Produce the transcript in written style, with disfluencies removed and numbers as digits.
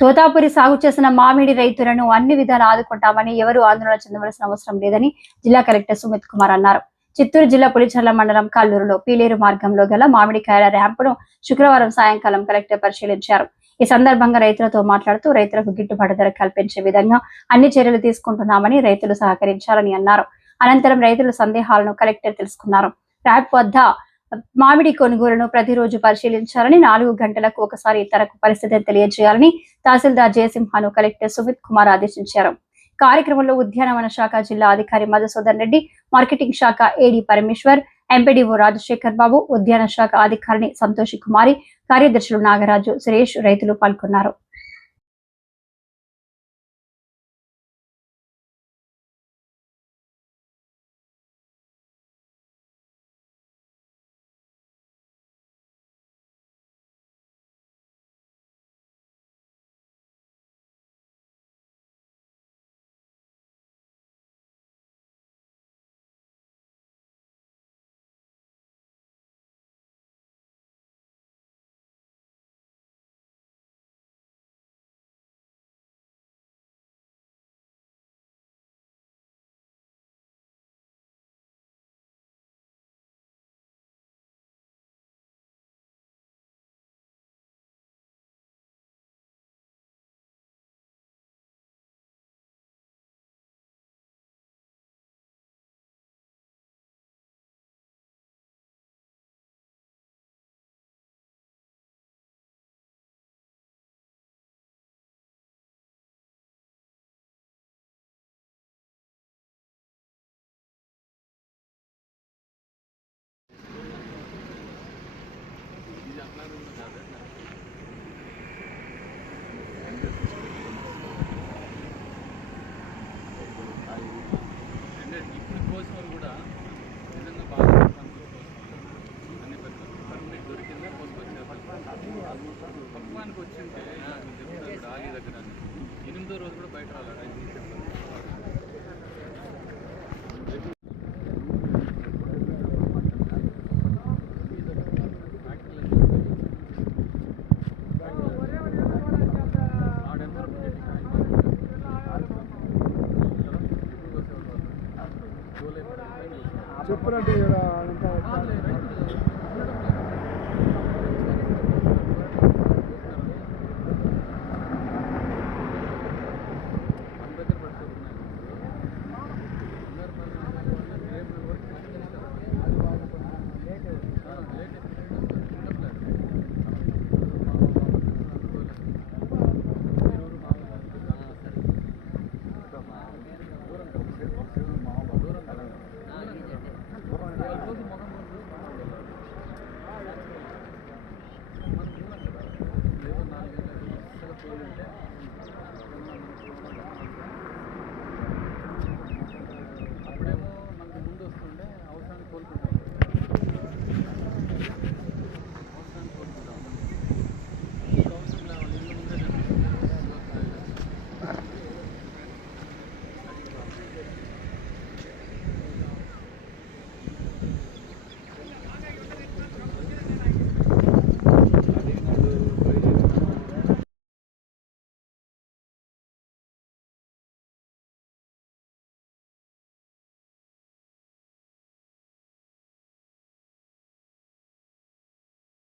తోతాపురి సాగు చేసిన మామిడి రైతులను అన్ని విధాలు ఆదుకుంటామని ఎవరూ ఆందోళన చెందవలసిన అవసరం లేదని జిల్లా కలెక్టర్ సుమిత్ కుమార్ అన్నారు. చిత్తూరు జిల్లా పులిచెర్ల మండలం కల్లూరులో పీలేరు మార్గంలో గల మామిడికాయల ర్యాంపును శుక్రవారం సాయంకాలం కలెక్టర్ పరిశీలించారు. ఈ సందర్భంగా రైతులతో మాట్లాడుతూ రైతులకు గిట్టుబాటు ధర కల్పించే విధంగా అన్ని చర్యలు తీసుకుంటున్నామని రైతులు సహకరించాలని అన్నారు. అనంతరం రైతుల సందేహాలను కలెక్టర్ తెలుసుకున్నారు. ర్యాంప్ వద్ద మామిడి కొనుగోలును ప్రతిరోజు పరిశీలించాలని 4 గంటలకు ఒకసారి తనకు పరిస్థితిని తెలియజేయాలని తహసీల్దార్ జయసింహను కలెక్టర్ సుమిత్ కుమార్ ఆదేశించారు. కార్యక్రమంలో ఉద్యానవన శాఖ జిల్లా అధికారి మధుసూదన్ రెడ్డి, మార్కెటింగ్ శాఖ ఏడీ పరమేశ్వర్, ఎంపీడీఓ రాజశేఖర్ బాబు, ఉద్యాన శాఖ అధికారిని సంతోషి కుమారి, కార్యదర్శులు నాగరాజు, సురేష్, రైతులు పాల్గొన్నారు. పక్కవానికి వచ్చింటే ఆగి దగ్గర 8వ రోజు కూడా బయట రాలేదు. చెప్పినట్టు లేబర్ 4 గంటల